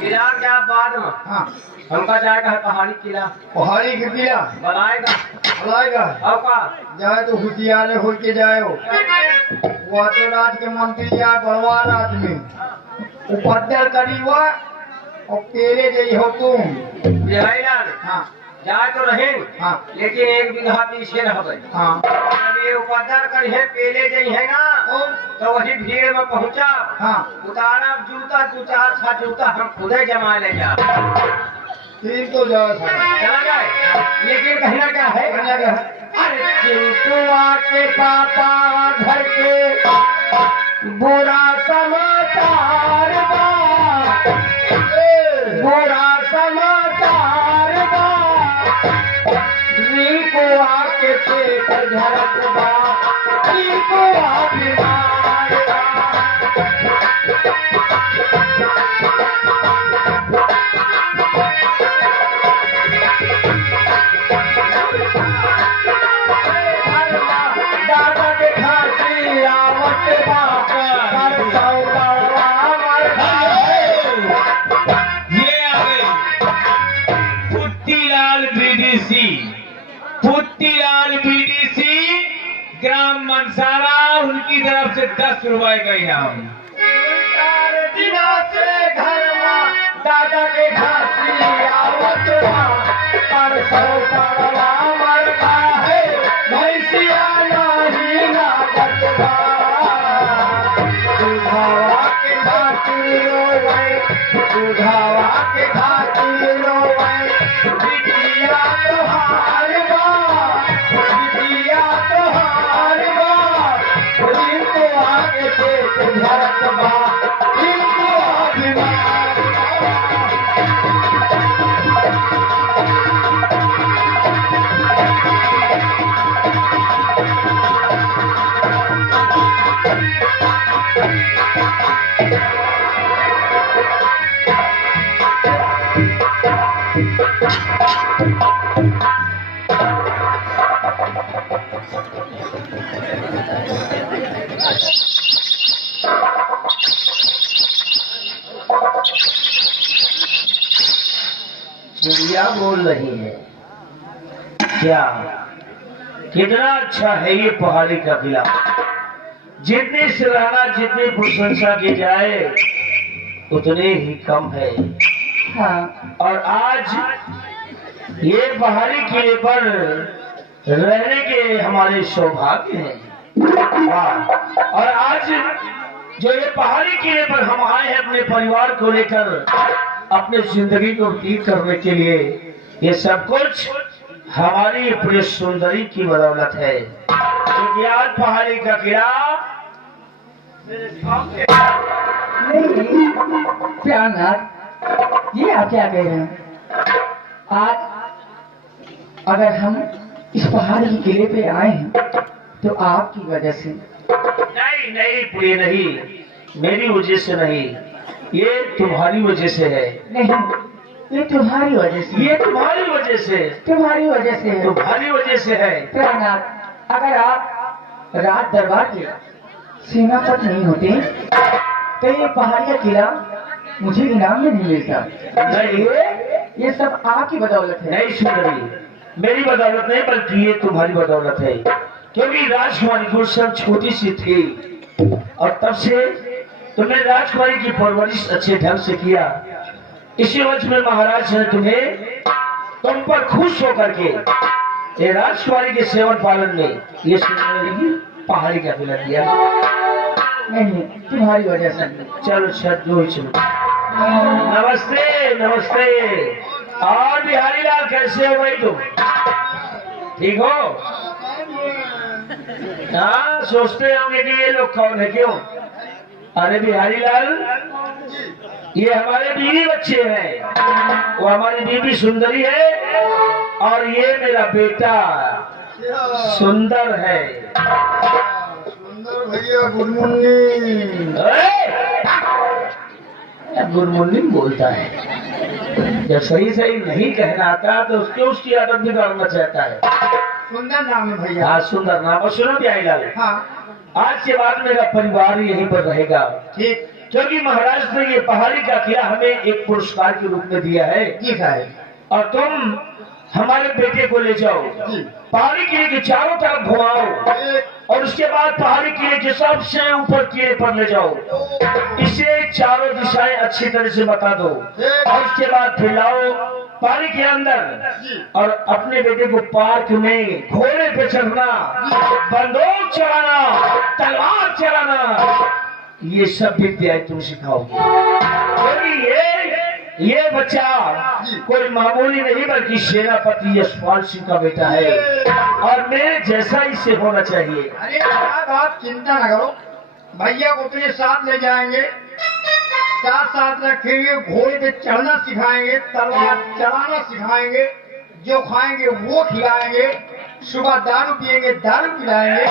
गिलास क्या बाद में हाँ हमका जाएगा पहाड़ी किला। पहाड़ी के किला बनाएगा बनाएगा। अब का जाए तो हुशियारे हो के जाए हो। वो तो राज के मंत्री या बड़वा राज में उपद्रव करी हुआ और तेरे गई हो तुम। हाँ जाए तो रहे हाँ लेकिन 1 बीघा पीछे रह गए। हाँ जब ये उपद्रव करी है पेले गई है ना तो वही भीड़ में पहुंचा। हाँ उतारा जूता 2-4 जूता हम खुदे जमा ले जा। ठीक तो जाओ चला जाए। लेकिन कहना क्या है? कहना क्या है? अरे चिंटुआ के पापा घर के बुरा समाचार बा, बुरा समाचार बा। रिंकू आके पेट झरक बा, रिंकू आ बीमार बा। दादा के खांसी आवत बा, कर सौदावा मर गए। ये आ गए पुत्तीलाल बीडीसी ग्राम मनसारा, उनकी तरफ से 10 रुपए का इनाम। 4 दिनों से घर में दादा के खांसी आवत बा, कर सौदावा मर गए। भैंसिया नहीं लागत बा, दुधावा के खातिर रोवे, दुधावा के खातिर रोवे। बिटिया तोहार बा, बिटिया तोहार बा। रिंकू आके पेट झरक बा, रिंकू आ बीमार बा। चिड़िया बोल रही है। क्या कितना अच्छा है ये पहाड़ी का किला। जितनी सराहना जितनी प्रशंसा की जाए उतने ही कम है। हाँ, और आज ये पहाड़ी किले पर रहने के हमारे सौभाग्य हैं। वाह। और आज जो ये पहाड़ी किले पर हम आए हैं अपने परिवार को लेकर अपने जिंदगी को व्यतीत करने के लिए, ये सब कुछ हमारी प्रिय सुंदरी की बदौलत है। क्योंकि आज पहाड़ी का किला नहीं प्यारनाथ, ये आप क्या कह रहे हैं? आज अगर हम इस पहाड़ी के किले पे आए हैं तो आपकी वजह से। नहीं नहीं प्रिय, नहीं, मेरी वजह से नहीं, ये तुम्हारी वजह से है। नहीं, ये तुम्हारी वजह से, ये तुम्हारी वजह से, तुम्हारी वजह से है। तुम्हारी वजह से है। प्यारनाथ, अगर आप राज दरबार के सीमा पर नहीं होते तो ये पहाड़ी का किला मुझे इनाम में नहीं मिलता। नहीं, ये सब आपकी बदौलत है। नहीं सुंदरी, मेरी बदौलत नहीं बल्कि ये तुम्हारी बदौलत है। क्योंकि राजकुमारी गुलशन छोटी सी थी और तब से तुमने राजकुमारी की परवरिश अच्छे ढंग से किया। इसी वजह में महाराज ने तुम्हें तुम पर खुश होकर के ये राजकुमारी के सेवन पालन में ये सुंदरी पहाड़ी का किला दिया। नहीं, तुम्हारी वजह से। चलो चलो चलो। नमस्ते नमस्ते। और बिहारी लाल कैसे हो भाई तुम? ठीक हो? हाँ, सोचते होंगे कि ये लोग कौन है, क्यों? अरे बिहारी लाल, ये हमारे बीवी बच्चे हैं। वो हमारी बीवी सुंदरी है और ये मेरा बेटा सुंदर है। सुंदर भैया गुड मॉर्निंग। गुड मॉर्निंग बोलता है। जब सही सही नहीं कहना आता तो उसकी आदत बिगाड़ना चाहता है। सुंदर नाम है भैया। हाँ, सुंदर नाम। और सुनो बिहारी लाल, हाँ आज के बाद मेरा परिवार यहीं पर रहेगा। ठीक। क्योंकि महाराज ने ये पहाड़ी का किला हमें एक पुरस्कार के रूप में दिया है। ठीक है। और तुम हमारे बेटे को ले जाओ, पहाड़ी किले के चारों तरफ घुमाओ और उसके बाद पहाड़ी किले के सबसे ऊपर किले पर ले जाओ। इसे चारों दिशाएं अच्छी तरह से बता दो और उसके बाद फिर लाओ पहाड़ी के अंदर और अपने बेटे को पार्क में घोड़े पे चढ़ना, बंदूक चलाना, तलवार चलाना, ये सब विद्याएं तुम सिखाओगे। क्योंकि ये बच्चा कोई मामूली नहीं बल्कि सेनापति यशपाल सिंह का बेटा है और मेरे जैसा इसे होना चाहिए। अरे आप चिंता न करो, भैया को अपने साथ ले जाएंगे, साथ साथ रखेंगे, घोड़े पे चढ़ना सिखाएंगे, तलवार चलाना सिखाएंगे, जो खाएंगे वो खिलाएंगे, सुबह दारू पिएंगे दारू पिलाएंगे।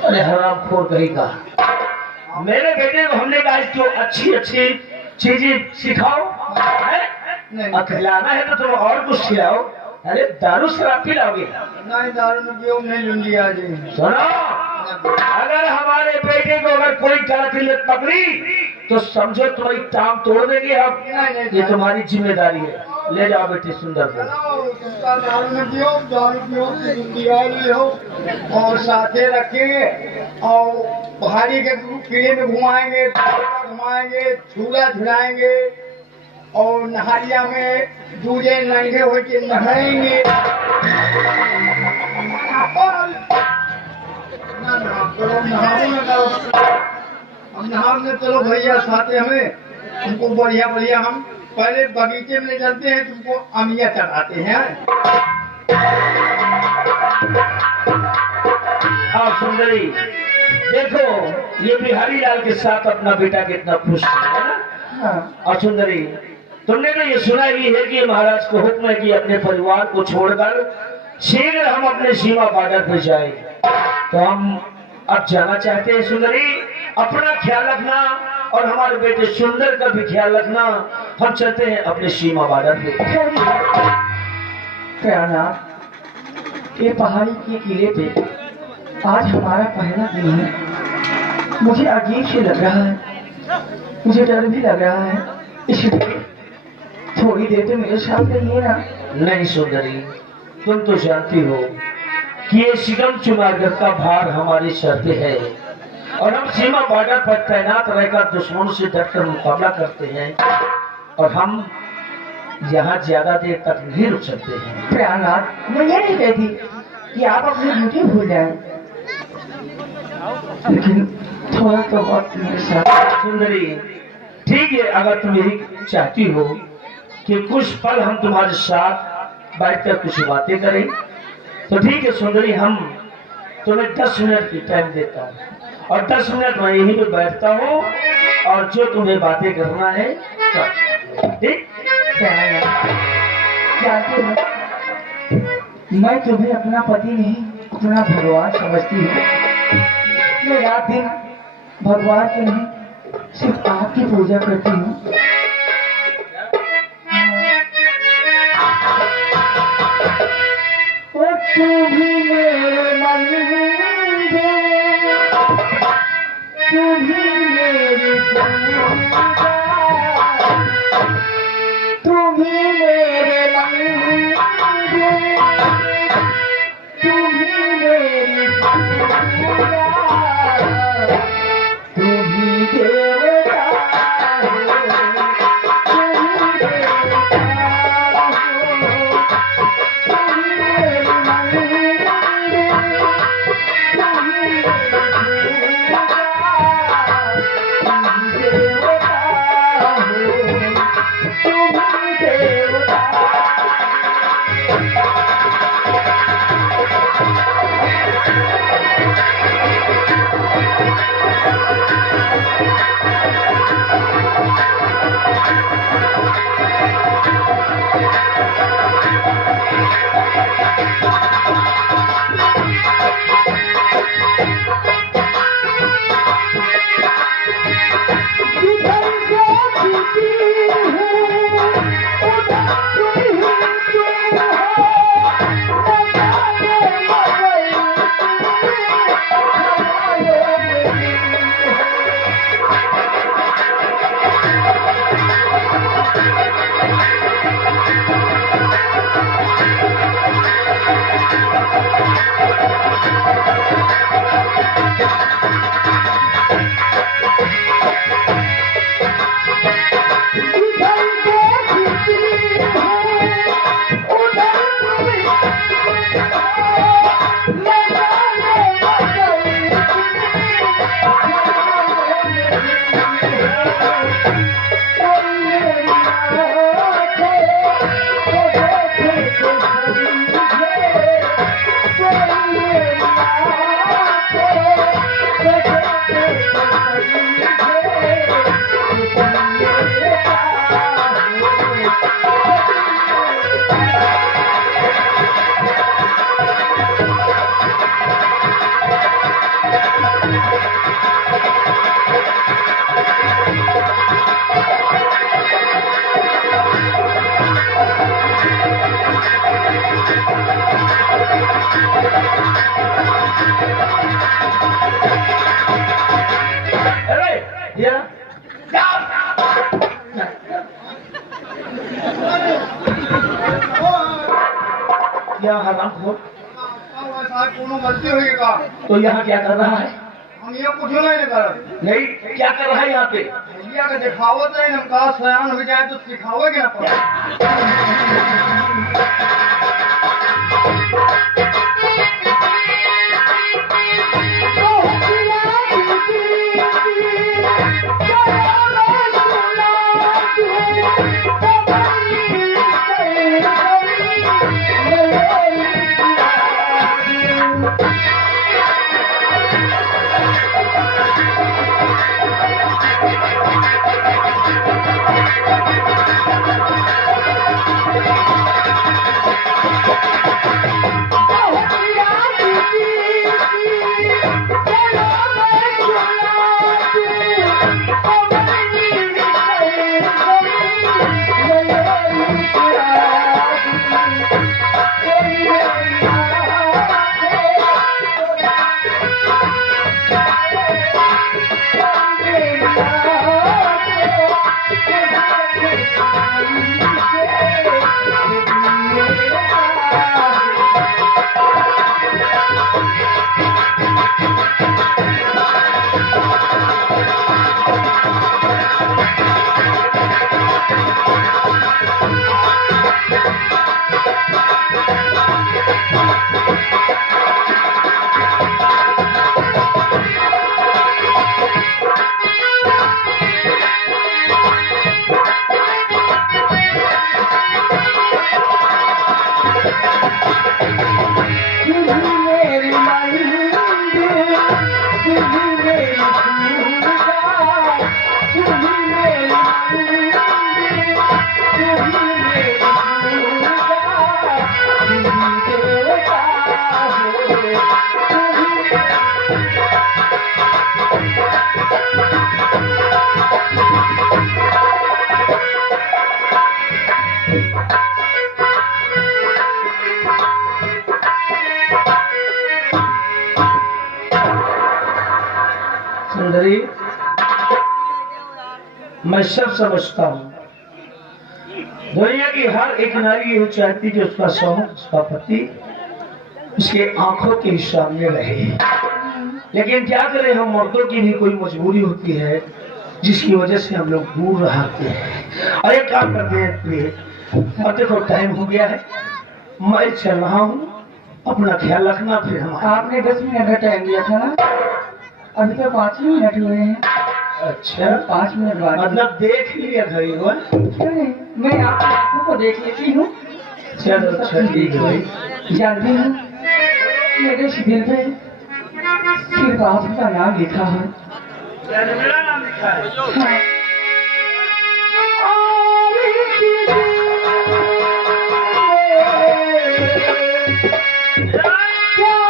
अरे हरामखोर कहीं का, मेरे बेटे को हमने कहा जो अच्छी अच्छी चीजें सिखाओ, और खिलाना है तो तुम और कुछ खिलाओ। अरे दारू शराब पिलाओगे? नहीं, दारू में क्यों नहीं लूंगी आज। सुनो, अगर हमारे बेटे को अगर कोई कातिल पकड़ी तो समझो तुम्हारी टांग तोड़ देंगे हम। ये तुम्हारी जिम्मेदारी है। ले जाओ बेटे सुंदर को। दारू में पियो, दारू पियो हो और साथे रखेंगे और पहाड़ी के किले में घुमाएंगे, घुमाएंगे, झूला झुलाएंगे और नहारिया में दूजे नंगे होके नहाएंगे। हम नहाने चलो भैया साथे हमें, तुमको बढ़िया बढ़िया हम पहले बगीचे में ले चलते हैं, तुमको अमिया चढ़ाते हैं। हाँ सुंदरी, देखो ये बिहारी लाल के साथ अपना बेटा कितना खुश है ना। हाँ। और सुंदरी, तुमने तो ये सुना ही है कि महाराज को हुक्म है कि अपने परिवार को छोड़कर शीघ्र हम अपने सीमा बॉर्डर पर जाए। तो हम अब जाना चाहते हैं। सुंदरी, अपना ख्याल रखना और हमारे बेटे सुंदर का भी ख्याल रखना। हम चलते हैं अपने सीमा बॉर्डर पे। प्यारनाथ, ये पहाड़ी के किले पे आज हमारा पहला दिन है। मुझे अजीब से लग रहा है, मुझे डर भी लग रहा है, इसलिए थोड़ी देर तो मेरे साथ रहिए ना। नहीं सुंदरी, तुम तो जानती हो कि ये सिगम चुनारगढ़ का भार हमारी सर पे है और हम सीमा बॉर्डर पर तैनात रहकर दुश्मनों से डटकर मुकाबला करते हैं और हम यहाँ ज्यादा देर तक नहीं रुक सकते हैं। प्रयागराज, मैं ये नहीं कहती कि आप अपनी ड्यूटी भूल जाएं, लेकिन थोड़ा तो वक्त मेरे साथ। सुंदरी, ठीक है, अगर तुम यही चाहती हो कि कुछ पल हम तुम्हारे साथ बैठकर कुछ बातें करें तो ठीक है सुंदरी, हम तुम्हें 10 मिनट की टाइम देता हूँ और 10 मिनट मैं यहीं पे बैठता हूँ और जो तुम्हें बातें करना है कर। ठीक? जानती हो, मैं तुम्हें अपना पति नहीं, अपना भगवान समझती हूँ। मैं रात दिन भगवान के नहीं, सिर्फ आपकी पूजा करती हूँ। और तू भी मेरे मंदिर, तू भी मेरी पूजा, तू भी मेरे मंदिर, तू भी मेरी पूजा, तू भी देवता हो, तू भी देवता हो, तू भी मेरी मंदिर, तू भी मेरी पूजा, तू भी देवता हो, तू भी देवता। जिधर देखती हूँ उधर तुम ही तुम हो, न जाने मगर ख्यालों में तुम हो। जिधर देखती हूँ उधर तुम ही तुम हो, न जाने मगर ख्यालों में तुम हो। कोई मेरी आँखें को देखे तो समझे, कोई मेरी आँखें को देखे तो समझे, तुम मेरे अरे ये क्या हराम हो, कोनो गलती हुई का तो यहाँ क्या कर रहा है? हम ये कुछ नहीं कर नहीं, क्या कर रहा है यहाँ पे? भैया का दिखावत है, हम कहा सयान हो जाए तो सिखाओगे ना पड़ा। सुंदरी, मैं सब समझता हूँ। दुनिया की हर एक नारी यही चाहती कि उसका स्वामी, उसका पति उसके आंखों के सामने रहे, लेकिन क्या करें, हम मर्दों की भी कोई मजबूरी होती है जिसकी वजह से हम लोग दूर रहते हैं। और एक काम करते हैं प्रिय, अब देखो टाइम हो गया है, मैं चल रहा हूँ, अपना ख्याल रखना। फिर हम आपने 10 मिनट का टाइम दिया था ना, अभी तो 5 ही मिनट हुए हैं। अच्छा, 5 मिनट बाद मतलब देख लिया घड़ी को। नहीं, मैं आपकी आंखों को देख लेती हूँ। चलो अच्छा ठीक है भाई। जानती हूँ मेरे इस दिल पे सिर्फ आपका नाम लिखा है। मेरा नाम लिखा है। हाँ। क्या